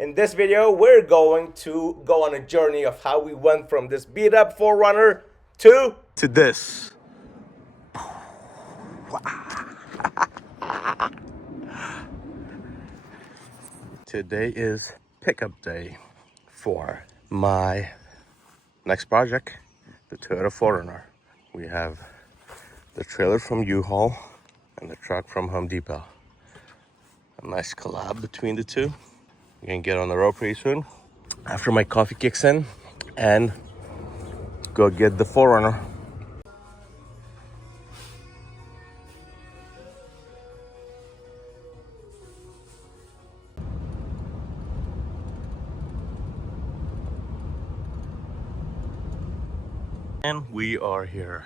In this video, we're going to go on a journey of how we went from this beat up 4Runner to this. Today is pickup day for my next project, the Toyota 4Runner. We have the trailer from U-Haul and the truck from Home Depot. A nice collab between the two. We're gonna get on the road pretty soon after my coffee kicks in and go get the 4Runner. And we are here.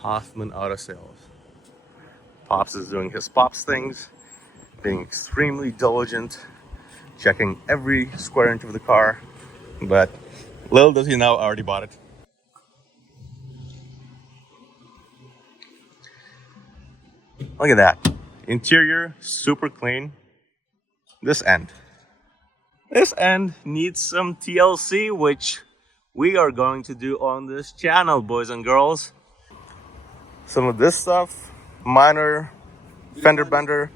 Hoffman Auto Sales. Pops is doing his Pops things, being extremely diligent, checking every square inch of the car. But little does he know, I already bought it. Look at that. Interior, super clean. This end needs some TLC, which we are going to do on this channel, boys and girls. Some of this stuff, minor fender bender.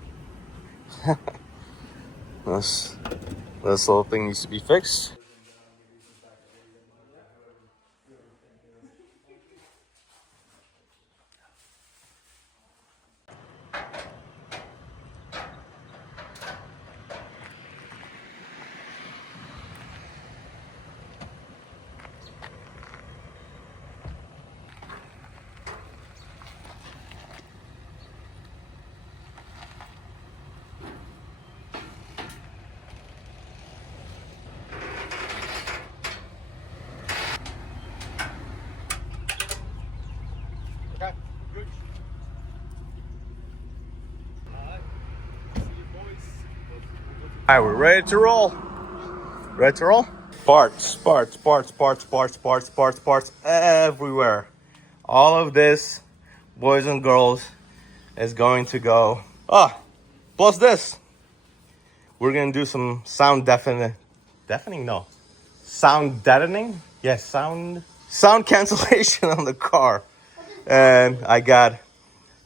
this little thing needs to be fixed. Alright, we're ready to roll. Ready to roll? Parts everywhere. All of this, boys and girls, is going to go. Plus this. We're gonna do some sound deafening. Sound deadening? Yes, sound cancellation on the car. And I got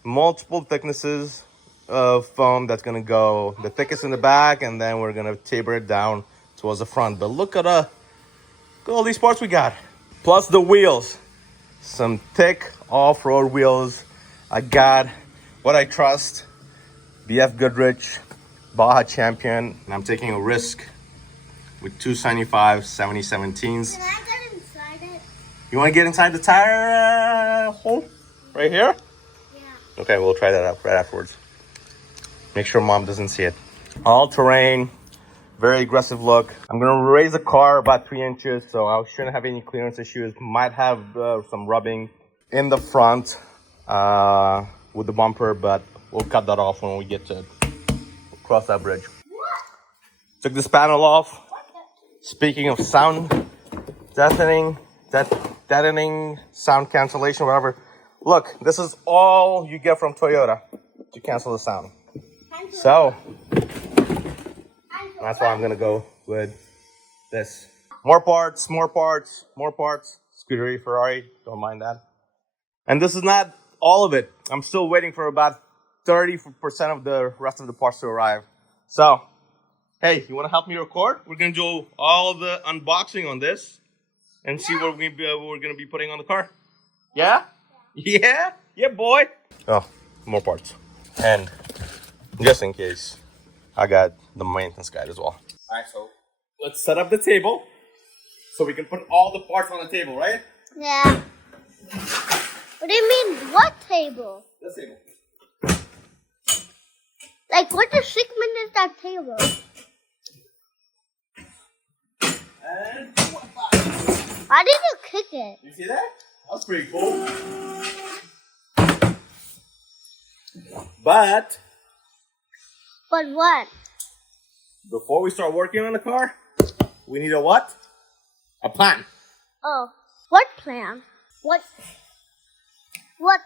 multiple thicknesses of foam that's gonna go the thickest in the back, and then we're gonna taper it down towards the front. But look at all these parts we got, plus the wheels, some thick off-road wheels. I got what I trust, BF Goodrich Baja Champion, and I'm taking a risk with 275 7017s. Can I get inside it? You want to get inside the tire hole right here? Yeah. Okay, we'll try that out right afterwards. Make sure mom doesn't see it. All terrain, very aggressive look. I'm gonna raise the car about 3 inches, so I shouldn't have any clearance issues. Might have some rubbing in the front with the bumper, but we'll cut that off when we get to it. We'll cross that bridge. Took this panel off. Speaking of sound deadening, sound cancellation, whatever. Look, this is all you get from Toyota to cancel the sound. So that's why I'm gonna go with this. More parts. Scuderia Ferrari, don't mind that. And this is not all of it. I'm still waiting for about 30% of the rest of the parts to arrive. So, hey, you wanna help me record? We're gonna do all the unboxing on this and see what we're gonna be putting on the car. Yeah? Yeah, boy. Oh, more parts. And just in case, I got the maintenance guide as well. Alright, so let's set up the table so we can put all the parts on the table, right? Yeah. What do you mean, what table? This table. Like, what the segment is that table? And Why did you kick it? you see that? That was pretty cool. But what? before we start working on the car, we need a what? A plan. Oh, what plan? What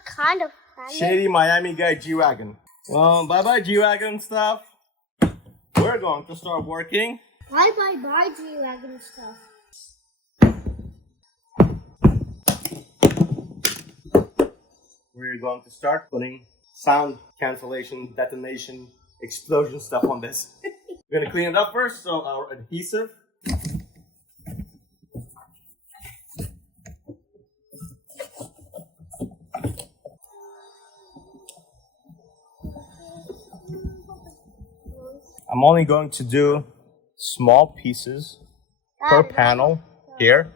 kind of plan? Shady Miami guy G-Wagon. Well, bye-bye G-Wagon stuff. We're we're going to start working. Bye, G-Wagon stuff. We're going to start putting sound cancellation, detonation, explosion stuff on this. We're gonna clean it up first, so our adhesive. I'm only going to do small pieces per panel here,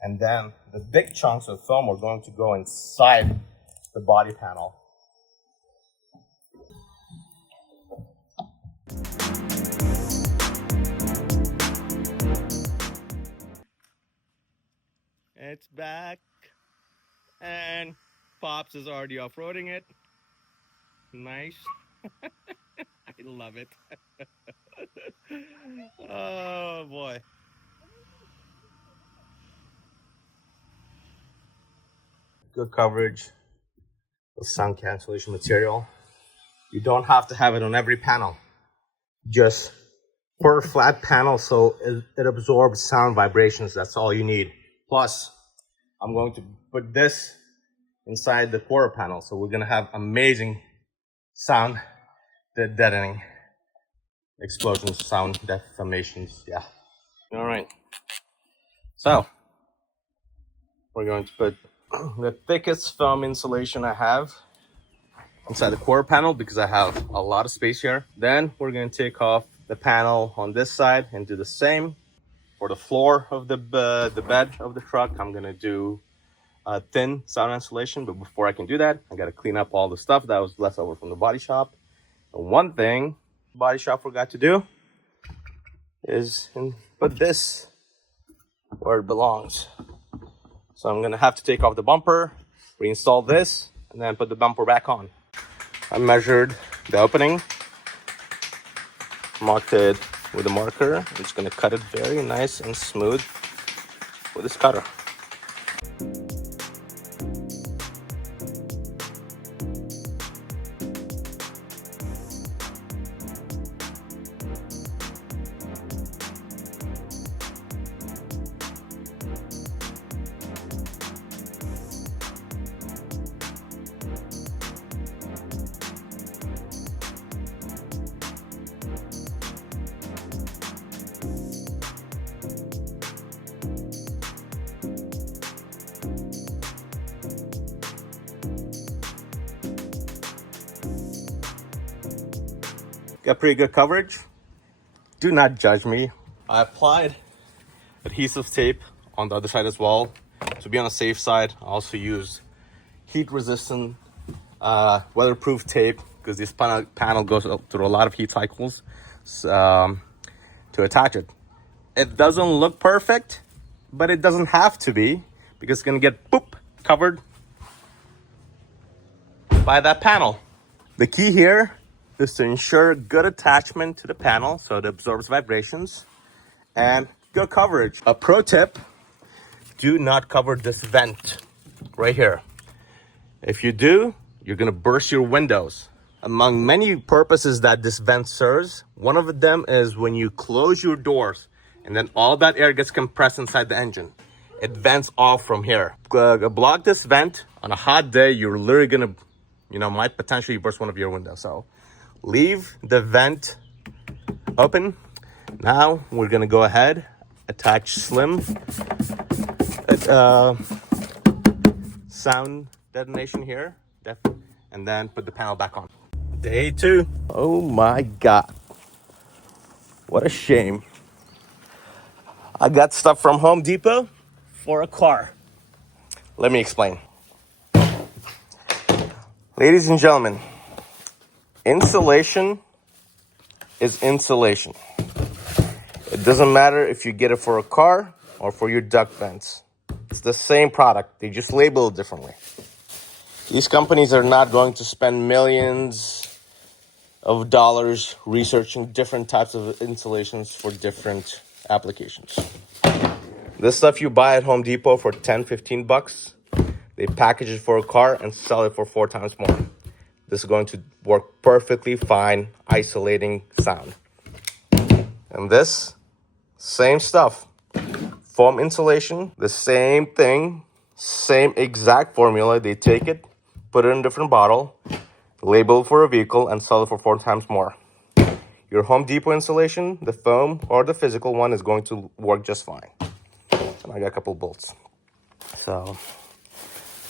and then the big chunks of foam are going to go inside the body panel. It's back, and Pops is already off-roading it. Nice. I love it. Oh boy. Good coverage of sound cancellation material. You don't have to have it on every panel. Just per flat panel so it absorbs sound vibrations. That's all you need. Plus, I'm going to put this inside the quarter panel. So we're gonna have amazing sound deadening explosions, sound deformations. Yeah. All right. So we're going to put the thickest foam insulation I have inside the quarter panel because I have a lot of space here. Then we're going to take off the panel on this side and do the same for the floor of the bed of the truck. I'm going to do a thin sound insulation, but before I can do that, I got to clean up all the stuff that was left over from the body shop. And one thing the body shop forgot to do is put this where it belongs. So I'm gonna have to take off the bumper, reinstall this, and then put the bumper back on. I measured the opening, marked it with a marker. I'm just gonna cut it very nice and smooth with this cutter. Got pretty good coverage. Do not judge me. I applied adhesive tape on the other side as well. To be on the safe side, I also used heat resistant weatherproof tape because this panel goes through a lot of heat cycles to attach it. It doesn't look perfect, but it doesn't have to be because it's gonna get covered by that panel. The key here is to ensure good attachment to the panel so it absorbs vibrations and good coverage. A pro tip, do not cover this vent right here. If you do, you're gonna burst your windows. Among many purposes that this vent serves, one of them is when you close your doors and then all that air gets compressed inside the engine. It vents off from here. Block this vent on a hot day, you're literally gonna, might potentially burst one of your windows. So leave the vent open. Now we're gonna go ahead, attach slim sound detonation here, and then put the panel back on. Day 2. Oh my God. What a shame. I got stuff from Home Depot for a car. Let me explain. Ladies and gentlemen, insulation is insulation. It doesn't matter if you get it for a car or for your duct vents. It's the same product. They just label it differently. These companies are not going to spend millions of dollars researching different types of insulations for different applications. This stuff you buy at Home Depot for 10, 15 bucks, they package it for a car and sell it for 4 times more. This is going to work perfectly fine, isolating sound. And this, same stuff. Foam insulation, the same thing, same exact formula. They take it, put it in a different bottle, label it for a vehicle, and sell it for 4 times more. Your Home Depot insulation, the foam or the physical one, is going to work just fine. And I got a couple bolts. So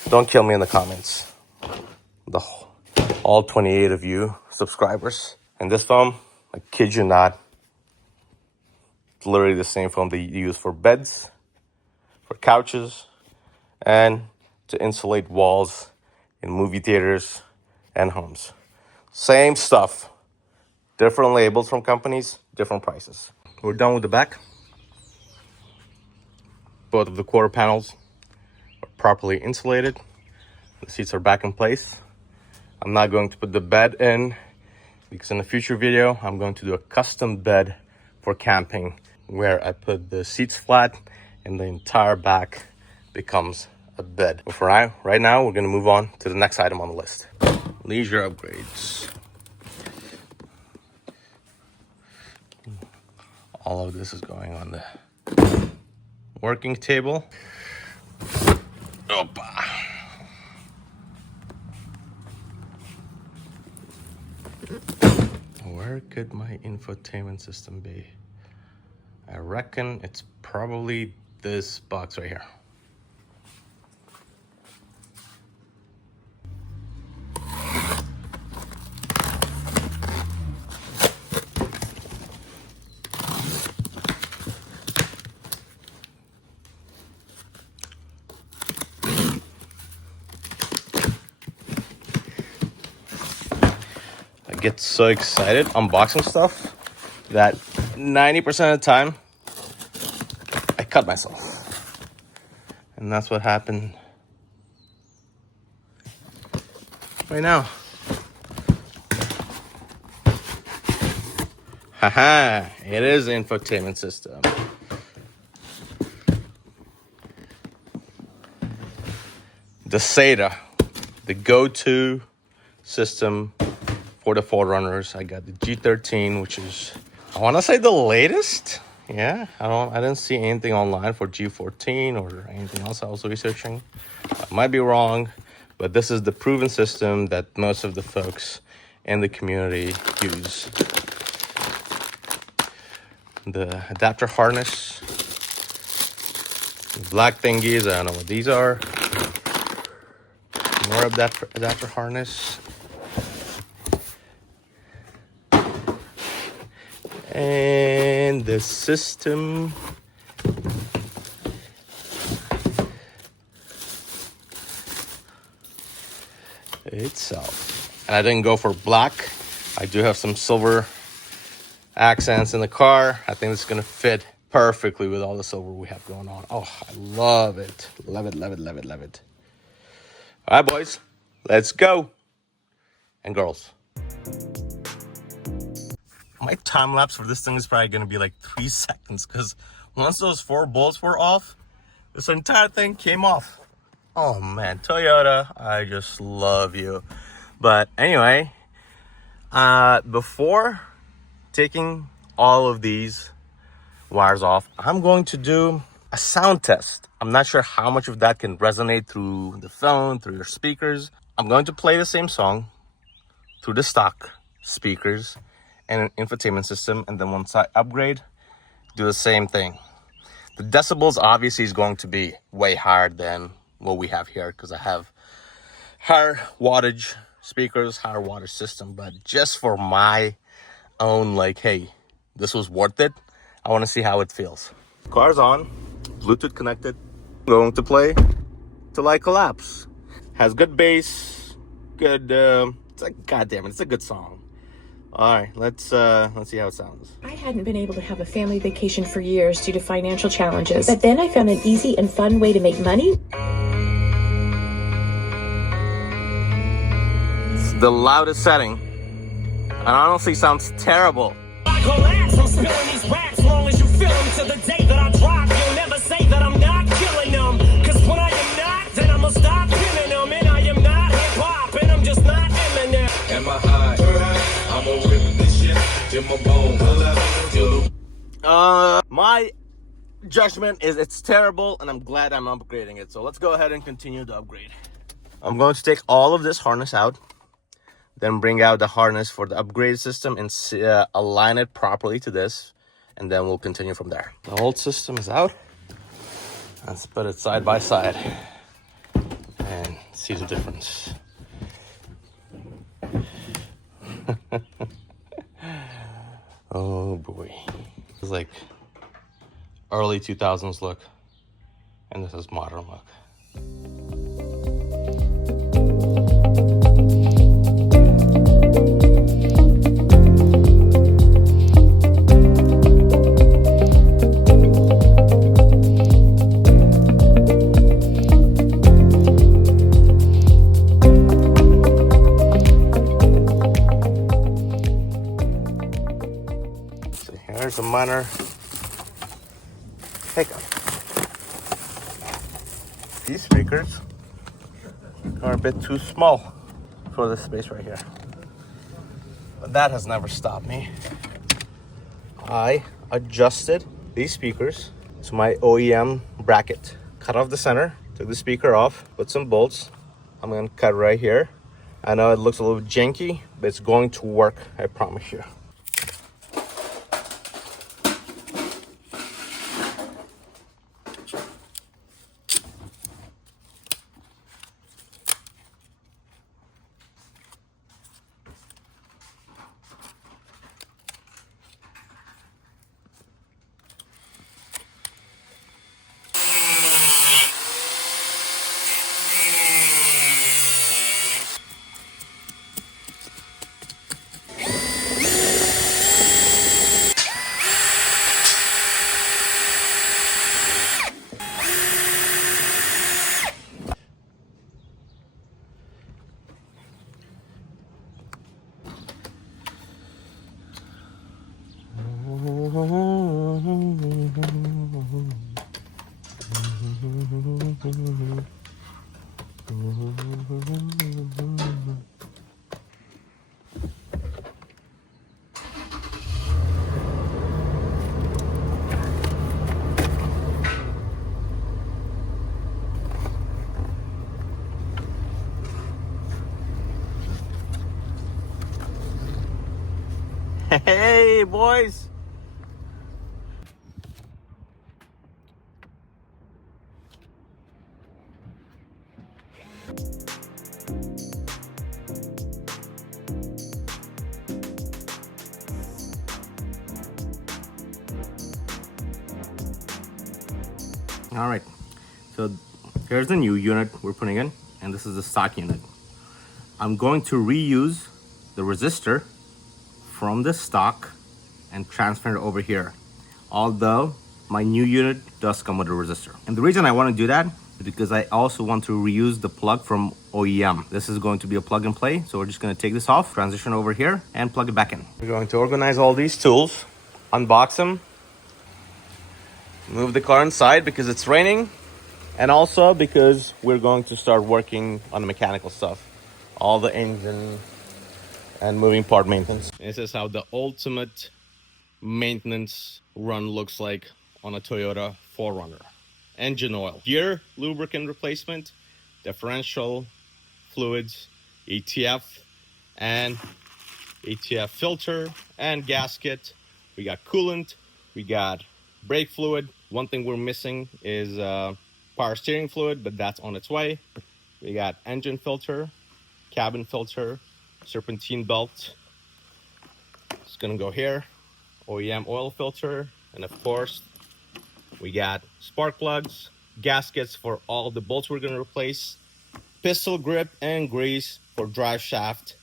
don't kill me in the comments. All 28 of you subscribers. And this foam, I kid you not, it's literally the same foam they use for beds, for couches, and to insulate walls in movie theaters and homes. Same stuff. Different labels from companies, different prices. We're done with the back. Both of the quarter panels are properly insulated. The seats are back in place. I'm not going to put the bed in because in a future video, I'm going to do a custom bed for camping where I put the seats flat and the entire back becomes a bed. But for right now, we're gonna move on to the next item on the list. Leisure upgrades. All of this is going on the working table. Opa. Where could my infotainment system be? I reckon it's probably this box right here. I get so excited unboxing stuff that 90% of the time I cut myself. And that's what happened right now. Haha, it is the infotainment system. The SATA, the go-to system for the 4Runners. I got the G13, which is, I want to say, the latest. Yeah, I didn't see anything online for G14 or anything else I was researching. I might be wrong, but this is the proven system that most of the folks in the community use. The adapter harness, the black thingies, I don't know what these are. More adapter harness. And the system itself. And I didn't go for black. I do have some silver accents in the car. I think it's gonna fit perfectly with all the silver we have going on. Oh, I love it. Love it, love it, love it, love it. All right, boys, let's go. And girls. My time lapse for this thing is probably gonna be like 3 seconds because once those 4 bolts were off, this entire thing came off. Oh man, Toyota, I just love you. But anyway, before taking all of these wires off, I'm going to do a sound test. I'm not sure how much of that can resonate through the phone, through your speakers. I'm going to play the same song through the stock speakers and an infotainment system, and then once I upgrade, do the same thing. The decibels obviously is going to be way higher than what we have here because I have higher wattage speakers, higher wattage system, but just for my own, like, hey, this was worth it, I want to see how it feels. Car's on, Bluetooth connected. I'm going to play till I collapse. Has good bass, good, it's like, goddamn it, it's a good song. All right, let's see how it sounds. I hadn't been able to have a family vacation for years due to financial challenges, but then I found an easy and fun way to make money. It's the loudest setting, and honestly sounds terrible. I collapse, I'm spilling these raps long as you feel them. To the day that I drop, you'll never say that I'm not killing them. Cause when I am not, then I'ma stop killing them. And I am not hip-hop, and I'm just not Eminem. Am I high? I'm a rip this shit to my bone. My judgment is it's terrible, and I'm glad I'm upgrading it. So let's go ahead and continue the upgrade. I'm going to take all of this harness out, then bring out the harness for the upgrade system and align it properly to this, and then we'll continue from there. The old system is out. Let's put it side by side and see the difference. Oh boy. It's like early 2000s look, and this is modern look. So here's a minor hiccup. These speakers are a bit too small for this space right here. But that has never stopped me. I adjusted these speakers to my OEM bracket. Cut off the center, took the speaker off, put some bolts. I'm gonna cut right here. I know it looks a little janky, but it's going to work, I promise you. Hey, boys. All right, so here's the new unit we're putting in, and this is the stock unit. I'm going to reuse the resistor from the stock and transfer it over here, although my new unit does come with a resistor. And the reason I want to do that is because I also want to reuse the plug from OEM. This is going to be a plug and play, so we're just going to take this off, transition over here, and plug it back in. We're going to organize all these tools, unbox them, move the car inside because it's raining, and also because we're going to start working on the mechanical stuff, all the engine and moving part maintenance. This is how the ultimate maintenance run looks like on a Toyota 4Runner. Engine oil, gear, lubricant replacement, differential fluids, ATF, and ATF filter and gasket. We got coolant, we got brake fluid. One thing we're missing is power steering fluid, but that's on its way. We got engine filter, cabin filter, serpentine belt. It's gonna go here. OEM oil filter, and of course we got spark plugs, gaskets for all the bolts we're gonna replace, pistol grip and grease for drive shaft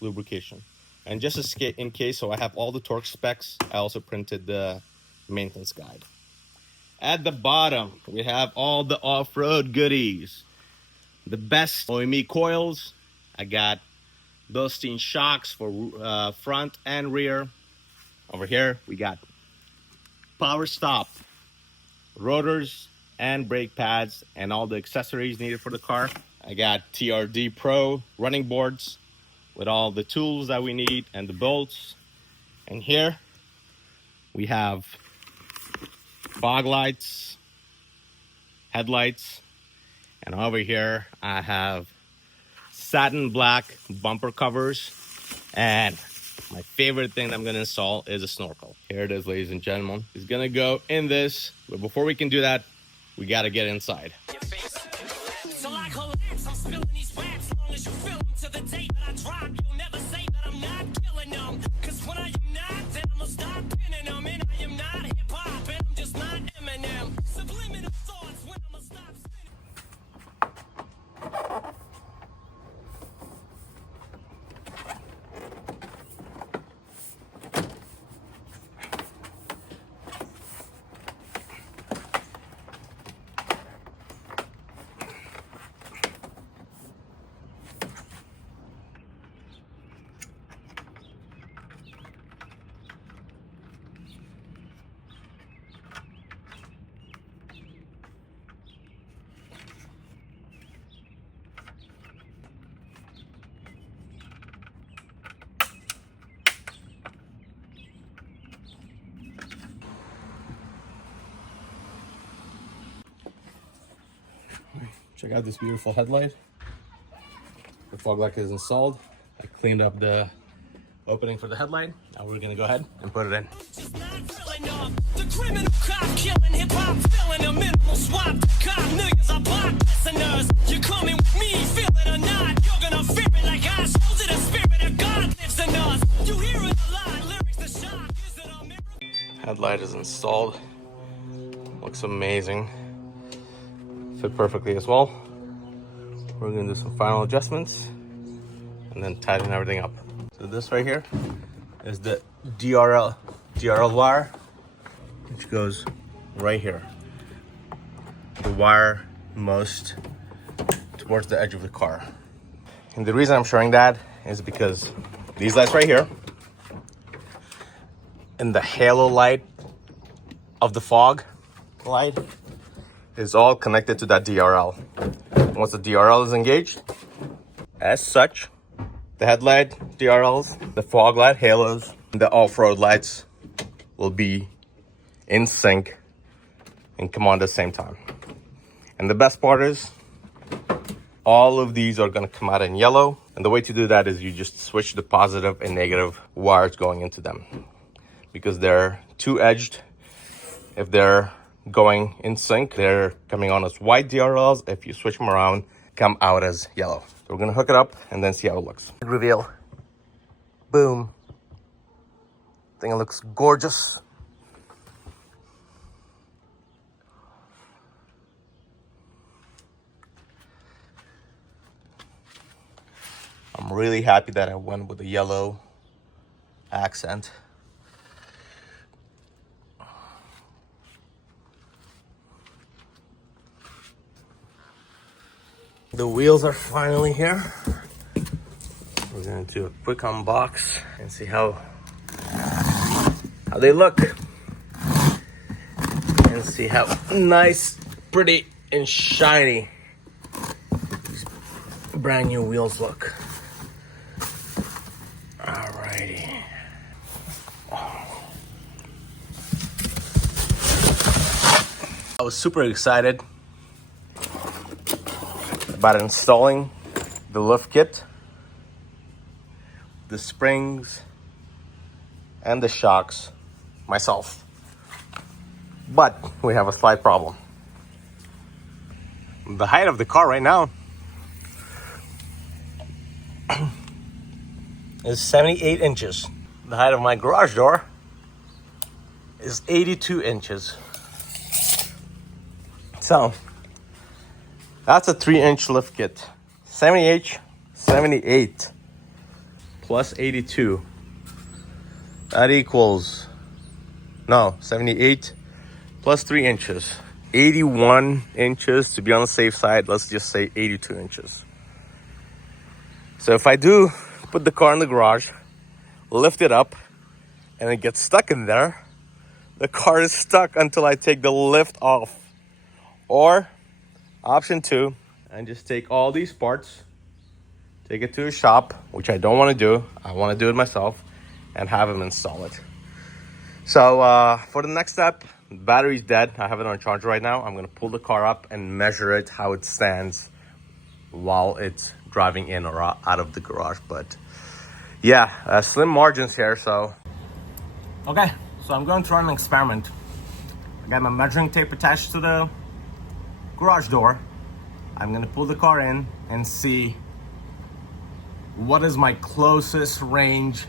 lubrication. And just in case, so I have all the torque specs, I also printed the maintenance guide. At the bottom, we have all the off-road goodies. The best OME coils. I got Bilstein shocks for front and rear. Over here, we got power stop, rotors, and brake pads, and all the accessories needed for the car. I got TRD Pro running boards with all the tools that we need and the bolts. And here, we have fog lights, headlights, and over here I have satin black bumper covers, and my favorite thing that I'm gonna install is a snorkel. Here it is, ladies and gentlemen. It's gonna go in this, but before we can do that, we gotta get inside. So I collapse, I'm spilling these raps. Long as you feel them to the day that I drop, you'll never say that I'm not killing them. Cause when I am not, then I'ma stop pinning them. And I am not hip-hop, and I'm just not Eminem. Subliminal thoughts when I'ma stop spinning. Check out this beautiful headlight. The fog light is installed. I cleaned up the opening for the headlight. Now we're gonna go ahead and put it in. Just not filling them. The criminal cop killing hip-hop, filling a minimal swap. Cop millions of block listeners. You're coming with me, feel it or not. You're gonna fear it like I shows it. The spirit of God lives in us. You hear it a lot, lyrics the shock. Is it a miracle? Headlight is installed. Looks amazing. Fit perfectly as well. We're gonna do some final adjustments and then tighten everything up. So this right here is the DRL wire, which goes right here. The wire most towards the edge of the car. And the reason I'm showing that is because these lights right here and the halo light of the fog light is all connected to that DRL. Once the DRL is engaged, as such, the headlight DRLs, the fog light halos, and the off-road lights will be in sync and come on at the same time. And the best part is, all of these are gonna come out in yellow. And the way to do that is you just switch the positive and negative wires going into them. Because they're two-edged. If they're going in sync, they're coming on as white DRLs. If you switch them around, come out as yellow. So we're gonna hook it up and then see how it looks. Reveal. Boom. I think it looks gorgeous. I'm really happy that I went with the yellow accent. The wheels are finally here. We're gonna do a quick unbox and see how they look. And see how nice, pretty, and shiny these brand new wheels look. Alrighty. I was super excited about installing the lift kit, the springs, and the shocks myself. But we have a slight problem. The height of the car right now is 78 inches. The height of my garage door is 82 inches. So that's a 3-inch lift kit. 78 plus 82. That equals, no, 78 plus 3 inches. 81 inches, to be on the safe side. Let's just say 82 inches. So if I do put the car in the garage, lift it up, and it gets stuck in there, the car is stuck until I take the lift off. Or option 2, and just take all these parts, take it to a shop, which I don't want to do. I want to do it myself and have them install it. So for the next step, the battery's dead. I have it on charge right now. I'm gonna pull the car up and measure it, how it stands while it's driving in or out of the garage. But yeah, slim margins here, so. Okay, so I'm going to run an experiment. I got my measuring tape attached to the garage door. I'm gonna pull the car in and see what is my closest range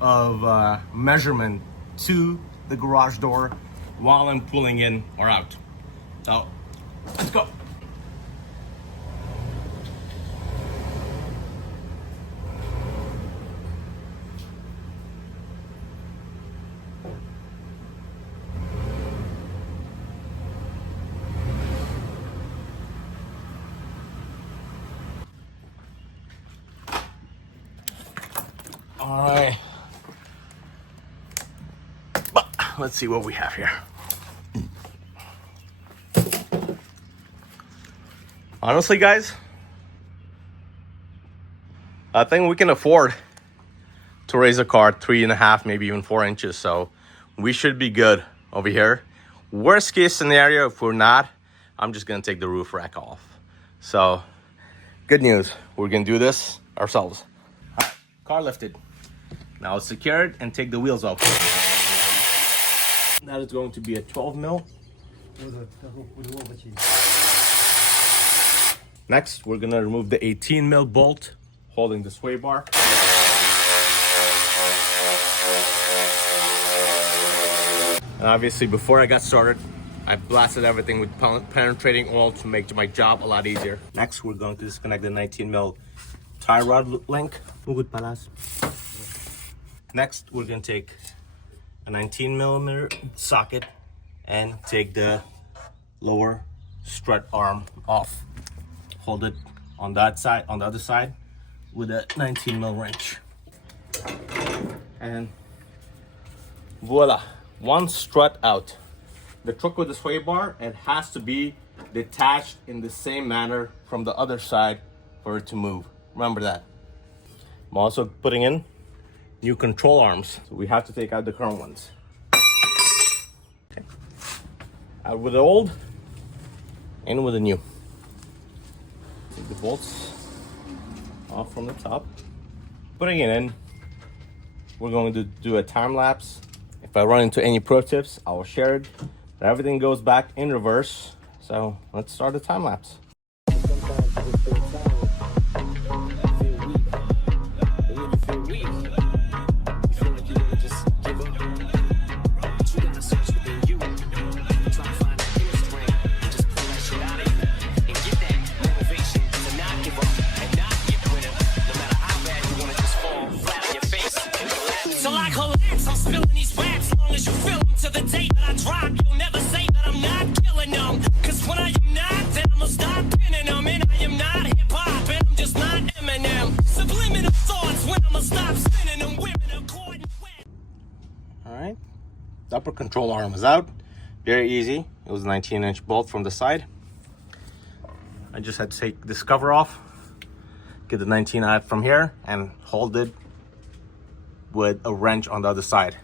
of measurement to the garage door while I'm pulling in or out. So let's go. All right. Let's see what we have here. Honestly, guys, I think we can afford to raise a car 3.5, maybe even 4 inches. So we should be good over here. Worst case scenario, if we're not, I'm just gonna take the roof rack off. So good news, we're gonna do this ourselves. All right, car lifted. Now it's secured and take the wheels off. That is going to be a 12 mil. Next, we're gonna remove the 18 mil bolt holding the sway bar. And obviously, before I got started, I blasted everything with penetrating oil to make my job a lot easier. Next, we're going to disconnect the 19 mil tie rod link. Next, we're gonna take a 19 millimeter socket and take the lower strut arm off. Hold it on that side, on the other side, with a 19 mil wrench. And voila, one strut out. The trick with the sway bar, it has to be detached in the same manner from the other side for it to move. Remember that. I'm also putting in new control arms. So we have to take out the current ones. Okay. Out with the old, in with the new. Take the bolts off from the top. Putting it in, we're going to do a time lapse. If I run into any pro tips, I will share it. But everything goes back in reverse. So let's start the time lapse. So I collapse, I'm spilling these raps. Long as you feel them to the day that I drop, you'll never say that I'm not killing them. Cause when I am not, then I'ma stop pinning them. And I am not hip-hop, and I'm just not Eminem. Subliminal thoughts when I'ma stop spinning them. Women are caught in wet. All right, the upper control arm is out. Very easy. It was a 19-inch bolt from the side. I just had to take this cover off, get the 19 out from here, and hold it with a wrench on the other side.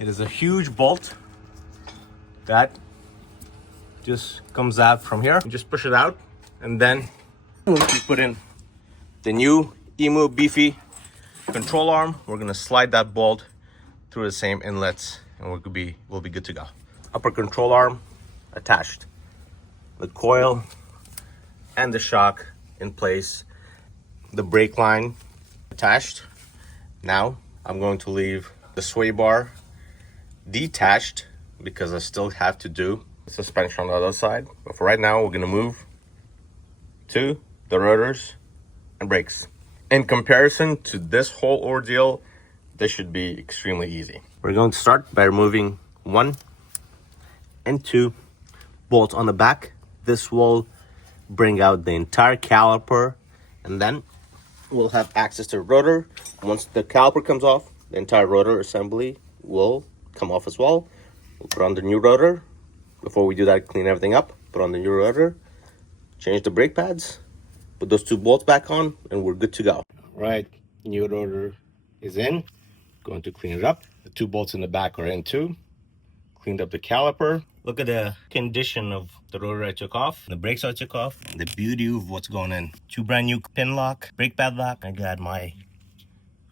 It is a huge bolt that just comes out from here. You just push it out, and then we put in the new Emu Beefy control arm. We're gonna slide that bolt through the same inlets, and we'll be good to go. Upper control arm attached, the coil and the shock in place, the brake line attached. Now I'm going to leave the sway bar detached because I still have to do the suspension on the other side. But for right now, we're gonna move to the rotors and brakes. In comparison to this whole ordeal, this should be extremely easy. We're going to start by removing 1 and 2 bolts on the back. This will bring out the entire caliper, and then we'll have access to the rotor. Once the caliper comes off, the entire rotor assembly will come off as well. We'll put on the new rotor. Before we do that, clean everything up, put on the new rotor, change the brake pads, put those 2 bolts back on, and we're good to go. Right, new rotor is in. Going to clean it up. The 2 bolts in the back are in too. Cleaned up the caliper. Look at the condition of the rotor I took off, the brakes I took off, the beauty of what's going in. 2 brand new pin lock, brake pad lock. I got my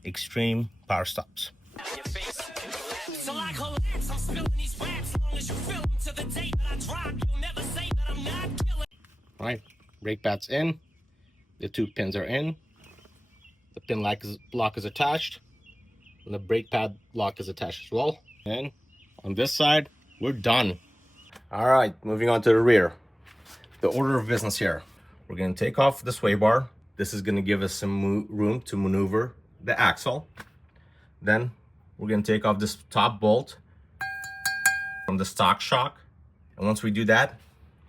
extreme power stops. So I collapse, I'm spilling these raps. Long as you feel them to the day that I drop, you'll never say that I'm not killing. All right, brake pad's in. The 2 pins are in. The pin lock is attached. And the brake pad lock is attached as well. And on this side, we're done. All right, moving on to the rear. The order of business here. We're gonna take off the sway bar. This is gonna give us some room to maneuver the axle. Then we're gonna take off this top bolt from the stock shock. And once we do that,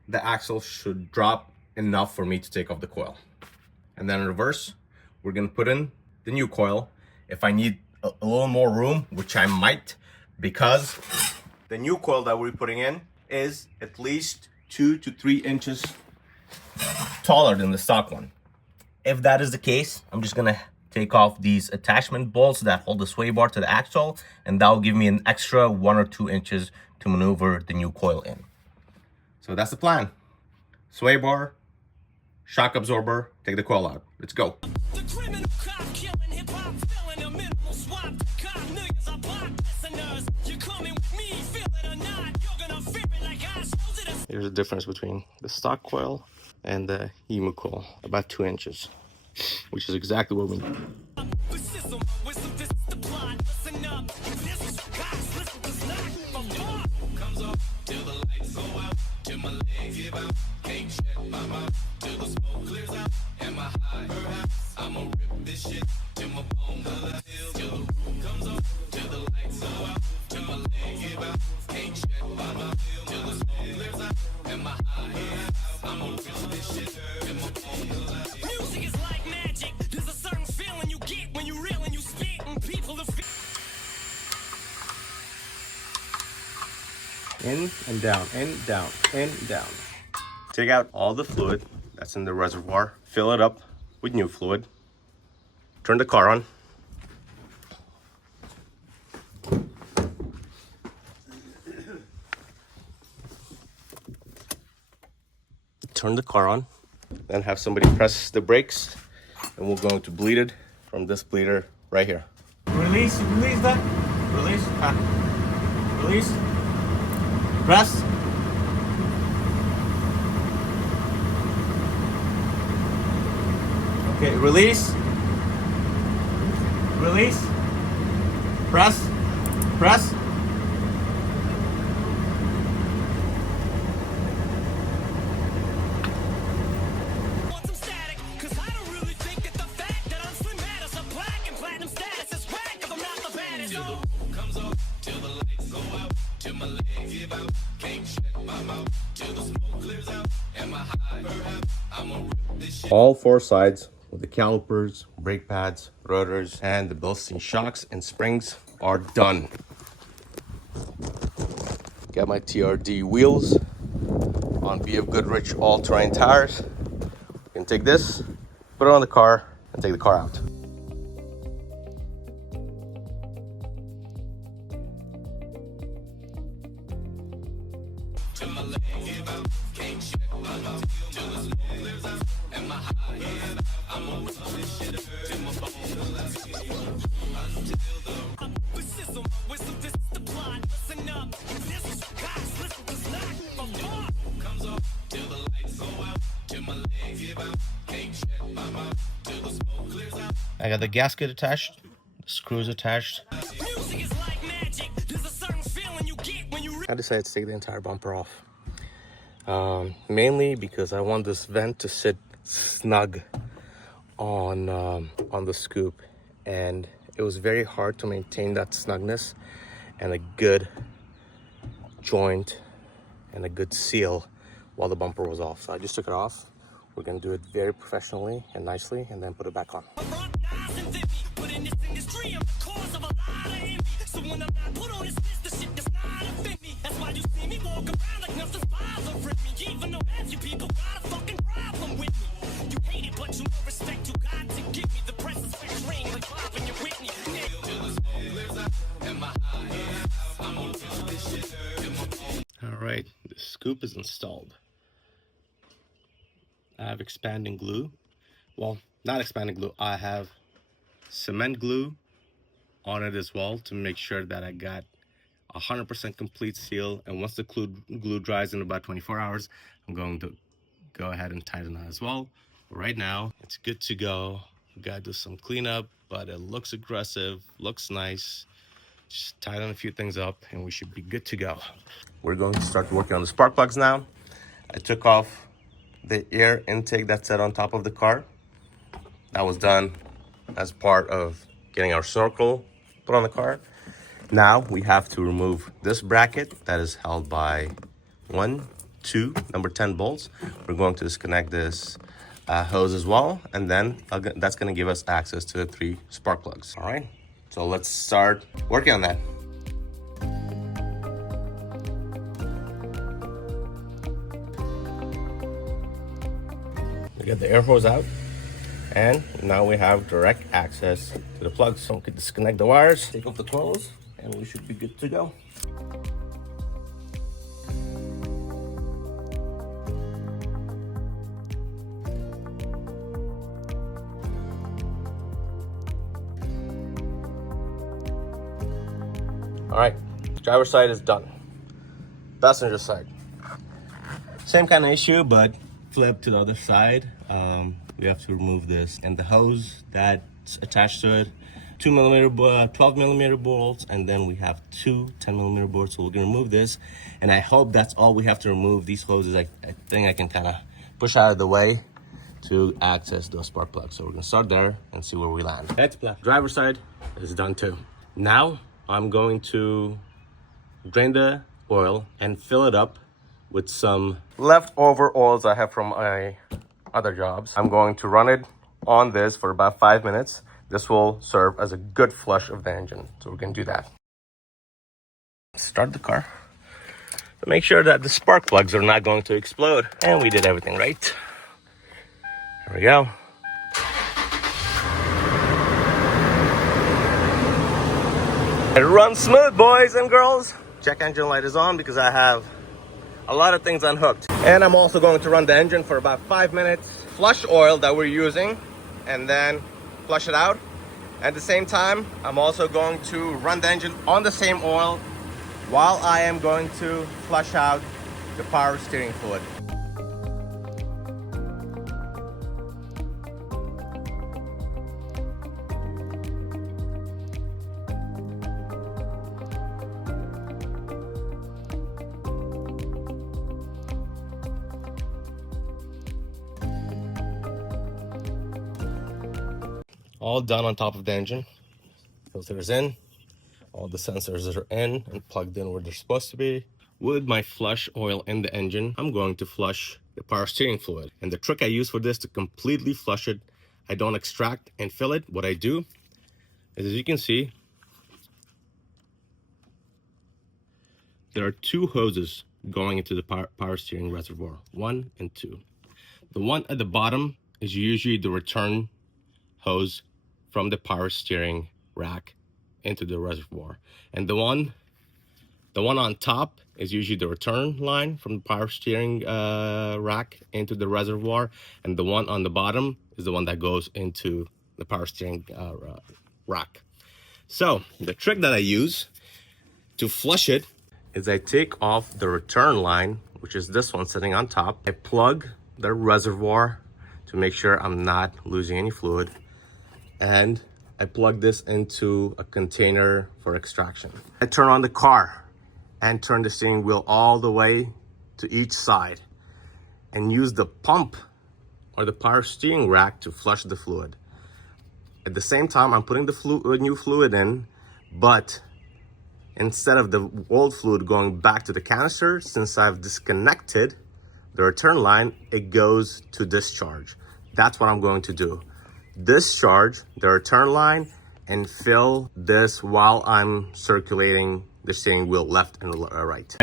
the axle should drop enough for me to take off the coil. And then in reverse, we're gonna put in the new coil. If I need a little more room, which I might, because the new coil that we're putting in is at least 2 to 3 inches taller than the stock one. If that is the case, I'm just gonna take off these attachment bolts that hold the sway bar to the axle, and that will give me an extra 1 or 2 inches to maneuver the new coil in. So that's the plan. Sway bar, shock absorber, take the coil out. Let's go. The criminal cop killing hip hop, filling a minimal swap. Cop niggas are block listeners. You coming with me, feel it or not? You're gonna feel it like I showed it. Here's the difference between the stock coil and the EMU coil, about 2 inches, which is exactly what we need. With sizzle, with some this is the plot. Listen up, this is for cops. Listen, this not for fun. Comes up till the lights go out, till my legs give out. Can't shut my mouth till the smoke clears out. Am I high? Perhaps I'ma rip this shit till my bones are till the roof comes up, till the lights go out, till my legs give out. Can't shut my mouth till the smoke clears out. Am I high? Perhaps I'ma rip this shit till my bones are. Music is like magic. There's a certain feeling you get when you reel and you spit, and people are In and down, in, down, in, down. Take out all the fluid that's in the reservoir. Fill it up with new fluid. Turn the car on. Turn the car on. Then have somebody press the brakes, and we're going to bleed it from this bleeder right here. Release that. Release. Release. Press. Okay, release. Release. Press. Press. want some static, 'cause I don't really think that the fact that I'm slim matters. A black and platinum status is whack if I'm not the baddest. Till the roof comes up, till the lights go out, till my legs give out. Can't shut my mouth till the smoke clears out. Am I high? Perhaps I'ma rip this shit. All 4 sides with the calipers, brake pads, rotors, and the built-in shocks and springs are done. Got my TRD wheels on VF Goodrich all-terrain tires. You can take this, put it on the car, and take the car out. I got the gasket attached, the screws attached. I decided to take the entire bumper off. Mainly because I want this vent to sit snug on the scoop, and it was very hard to maintain that snugness and a good joint and a good seal while the bumper was off. So I just took it off. We're gonna do it very professionally and nicely, and then put it back on. All right, the scoop is installed. I have expanding glue. Well, not expanding glue. I have cement glue on it as well to make sure that I got 100% complete seal. And once the glue dries in about 24 hours, I'm going to go ahead and tighten that as well. Right now, it's good to go. We gotta do some cleanup, but it looks aggressive, looks nice. Just tighten a few things up and we should be good to go. We're going to start working on the spark plugs now. I took off the air intake that sat on top of the car. That was done as part of getting our snorkel put on the car. Now we have to remove this bracket that is held by 1, 2, number 10 bolts. We're going to disconnect this hose as well, and then that's going to give us access to the 3 spark plugs. All right, so let's start working on that. We get the air hose out, and now we have direct access to the plugs. So we can disconnect the wires, take off the coils, and we should be good to go. All right, driver's side is done. Passenger side, same kind of issue, but flip to the other side. We have to remove this and the hose that's attached to it. 12 millimeter bolts, and then we have 2 10 millimeter bolts. So we're gonna remove this, and I hope that's all we have to remove. These hoses, I think I can kind of push out of the way to access those spark plugs. So we're gonna start there and see where we land. That's black. Driver's side is done too. Now I'm going to drain the oil and fill it up with some leftover oils I have from my other jobs. I'm going to run it on this for about 5 minutes. This will serve as a good flush of the engine. So we're gonna do that. Start the car to make sure that the spark plugs are not going to explode. And we did everything right. There we go. It runs smooth, boys and girls. Check engine light is on because I have a lot of things unhooked. And I'm also going to run the engine for about 5 minutes. Flush oil that we're using, and then flush it out. At the same time, I'm also going to run the engine on the same oil while I am going to flush out the power steering fluid. All done on top of the engine. Filter is in. All the sensors are in and plugged in where they're supposed to be. With my flush oil in the engine, I'm going to flush the power steering fluid. And the trick I use for this to completely flush it, I don't extract and fill it. What I do is, as you can see, there are 2 hoses going into the power steering reservoir, 1 and 2. The one at the bottom is usually the return hose from the power steering rack into the reservoir, and the one on top is usually the return line from the power steering rack into the reservoir, and the one on the bottom is the one that goes into the power steering rack. So the trick that I use to flush it is I take off the return line, which is this one sitting on top. I plug the reservoir to make sure I'm not losing any fluid, and I plug this into a container for extraction. I turn on the car and turn the steering wheel all the way to each side and use the pump or the power steering rack to flush the fluid. At the same time, I'm putting the new fluid in, but instead of the old fluid going back to the canister, since I've disconnected the return line, it goes to discharge. That's what I'm going to do. Discharge the return line and fill this while I'm circulating the steering wheel left and right.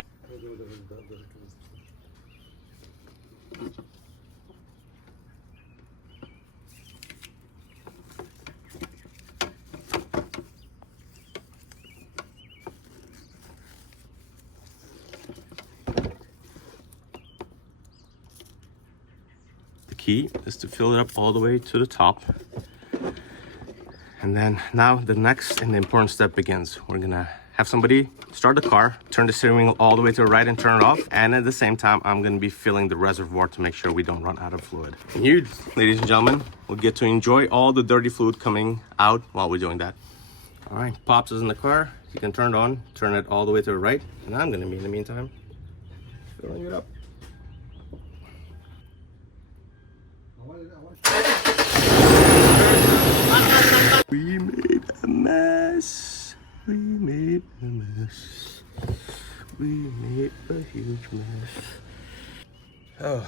key is to fill it up all the way to the top. And then now the next and the important step begins. We're gonna have somebody start the car, turn the steering wheel all the way to the right and turn it off. And at the same time, I'm gonna be filling the reservoir to make sure we don't run out of fluid. And you, ladies and gentlemen, will get to enjoy all the dirty fluid coming out while we're doing that. All right, Pops is in the car. You can turn it on, turn it all the way to the right. And I'm gonna be, in the meantime, filling it up. We made a mess. We made a mess. We made a huge mess. Oh.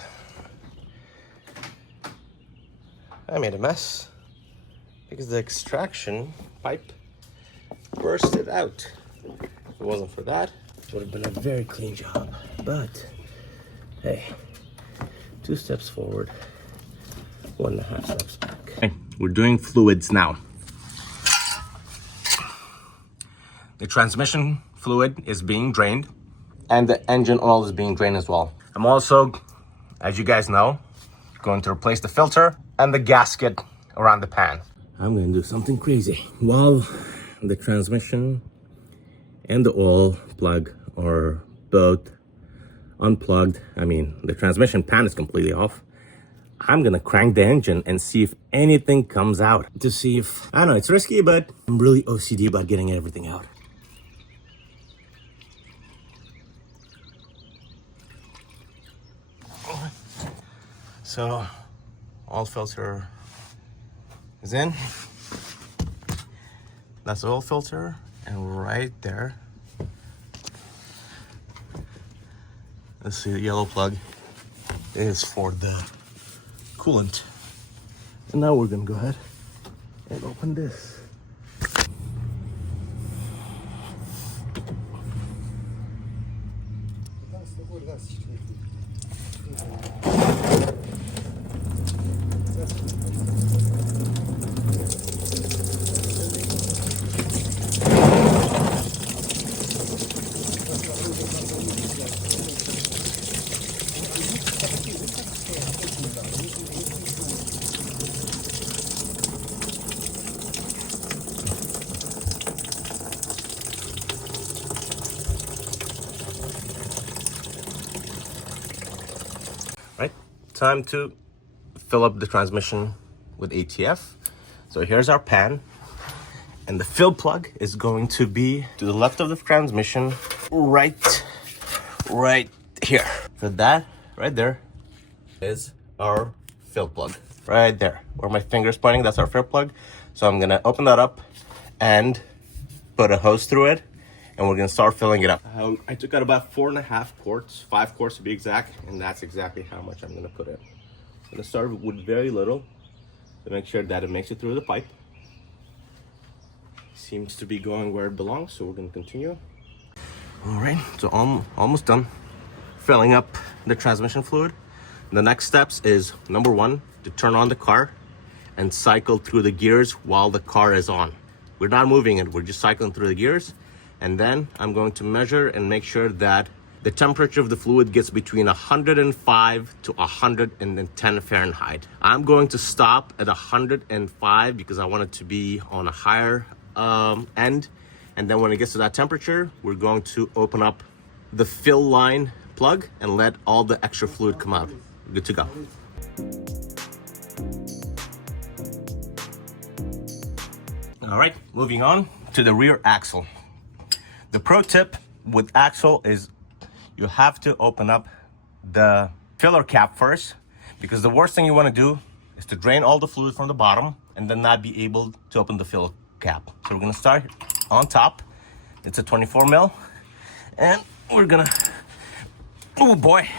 I made a mess because the extraction pipe bursted out. If it wasn't for that, it would have been a very clean job. But hey, 2 steps forward, 1.5 steps back. Okay, we're doing fluids now. The transmission fluid is being drained and the engine oil is being drained as well. I'm also, as you guys know, going to replace the filter and the gasket around the pan. I'm going to do something crazy. While the transmission and the oil plug are both unplugged, I mean, the transmission pan is completely off, I'm gonna crank the engine and see if anything comes out. To see if, I know it's risky, but I'm really OCD about getting everything out. So, oil filter is in. That's the oil filter, and right there, let's see, the yellow plug is for the coolant. And now we're gonna go ahead and open this. Right, time to fill up the transmission with ATF. So here's our pan, and the fill plug is going to be to the left of the transmission, right here. So that right there is our fill plug, right there. Where my finger's pointing, that's our fill plug. So I'm gonna open that up and put a hose through it, and we're gonna start filling it up. I took out about 4.5 quarts, 5 quarts to be exact, and that's exactly how much I'm gonna put in. I'm gonna start with very little to make sure that it makes it through the pipe. Seems to be going where it belongs, so we're gonna continue. All right, so almost done filling up the transmission fluid. The next steps is, number 1, to turn on the car and cycle through the gears while the car is on. We're not moving it, we're just cycling through the gears. And then I'm going to measure and make sure that the temperature of the fluid gets between 105 to 110 Fahrenheit. I'm going to stop at 105 because I want it to be on a higher end. And then when it gets to that temperature, we're going to open up the fill line plug and let all the extra fluid come out. Good to go. All right, moving on to the rear axle. The pro tip with axle is you have to open up the filler cap first, because the worst thing you want to do is to drain all the fluid from the bottom and then not be able to open the filler cap. So we're gonna start on top. It's a 24 mil, and we're gonna, oh boy,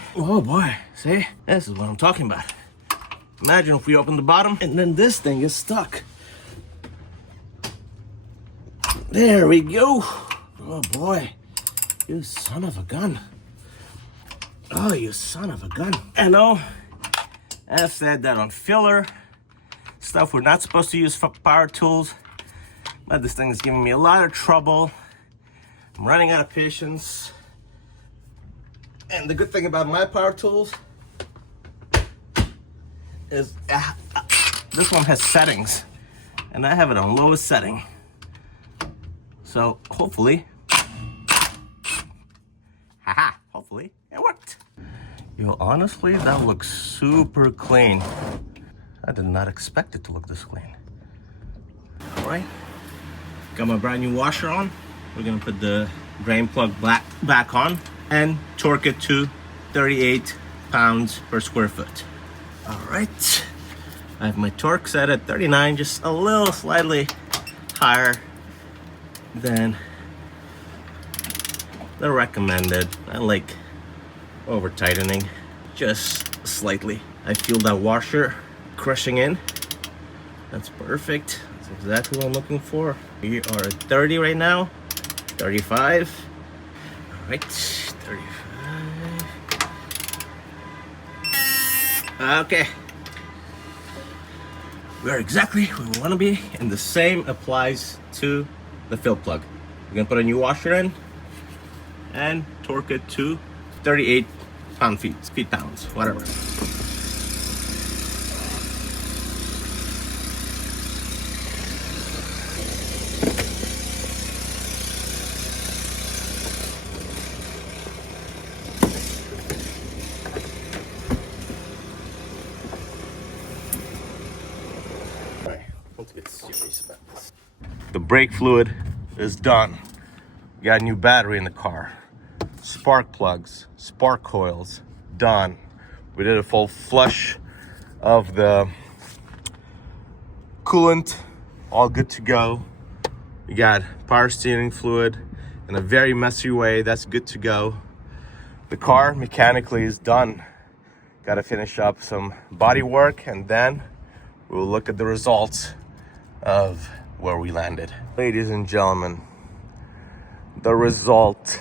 see, this is what I'm talking about. Imagine if we open the bottom and then this thing is stuck. There we go. Oh boy, you son of a gun. Oh, you son of a gun. I know, I've said that on filler stuff we're not supposed to use for power tools, but this thing is giving me a lot of trouble. I'm running out of patience. And the good thing about my power tools is this one has settings, and I have it on lowest setting. So hopefully, hopefully it worked. Yo, honestly, that looks super clean. I did not expect it to look this clean. All right, got my brand new washer on. We're gonna put the drain plug back on and torque it to 38 pounds per square foot. All right, I have my torque set at 39, just a little slightly higher than the recommended. I like over tightening, just slightly. I feel that washer crushing in. That's perfect. That's exactly what I'm looking for. We are at 30 right now. 35. All right, 35. Okay. We are exactly where we want to be, and the same applies to the fill plug. We're gonna put a new washer in and torque it to 38 feet-pounds, whatever. Let's get serious about this. The brake fluid is done. We got a new battery in the car. Spark plugs, spark coils, done. We did a full flush of the coolant, all good to go. We got power steering fluid in a very messy way, that's good to go. The car mechanically is done. Got to finish up some body work, and then we'll look at the results of where we landed. Ladies and gentlemen, the result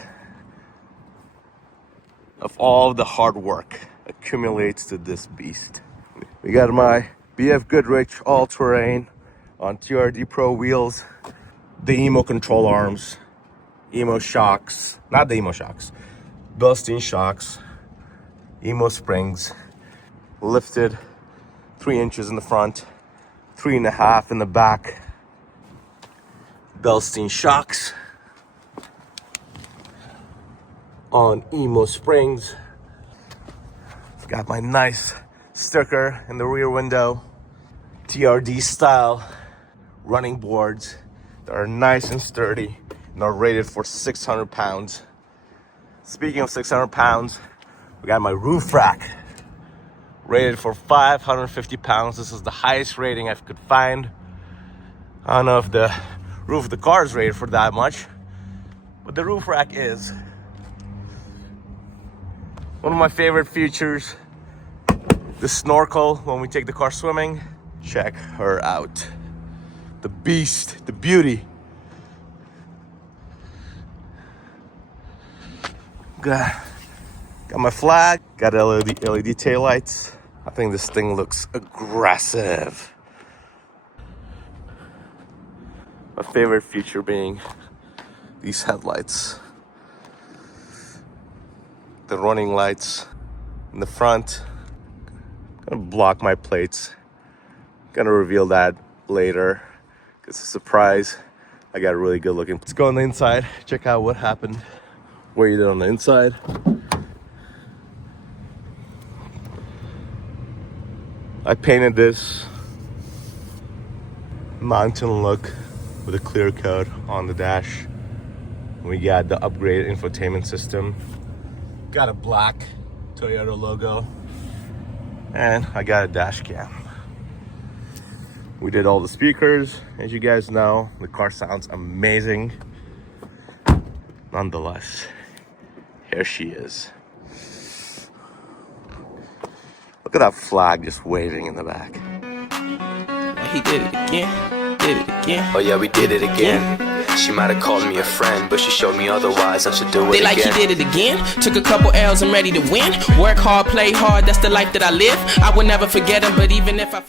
of all the hard work accumulates to this beast. We got my BF Goodrich all-terrain on TRD Pro wheels, the EMO control arms, EMO shocks, not the EMO shocks, Bilstein shocks, EMO springs, lifted 3 inches in the front, 3.5 in the back, Bilstein shocks on EMO springs. I've got my nice sticker in the rear window, TRD style running boards that are nice and sturdy and are rated for 600 pounds. Speaking of 600 pounds, we got my roof rack rated for 550 pounds. This is the highest rating I could find. I don't know if the roof of the car is rated for that much, but the roof rack is. One of my favorite features, the snorkel when we take the car swimming. Check her out. The beast, the beauty. Got my flag, got LED taillights. I think this thing looks aggressive. My favorite feature being these headlights. The running lights in the front. Gonna block my plates. Gonna reveal that later. It's a surprise. I got a really good looking. Let's go on the inside, check out what happened, what you did on the inside. I painted this mountain look with a clear coat on the dash. We got the upgraded infotainment system. Got a black Toyota logo. And I got a dash cam. We did all the speakers. As you guys know, the car sounds amazing. Nonetheless, here she is. Look at that flag just waving in the back. He did it again, did it again. Oh yeah, we did it again. She might have called me a friend, but she showed me otherwise. I should do it again. They like he did it again. Took a couple L's, I'm ready to win. Work hard, play hard, that's the life that I live. I would never forget him, but even if I forget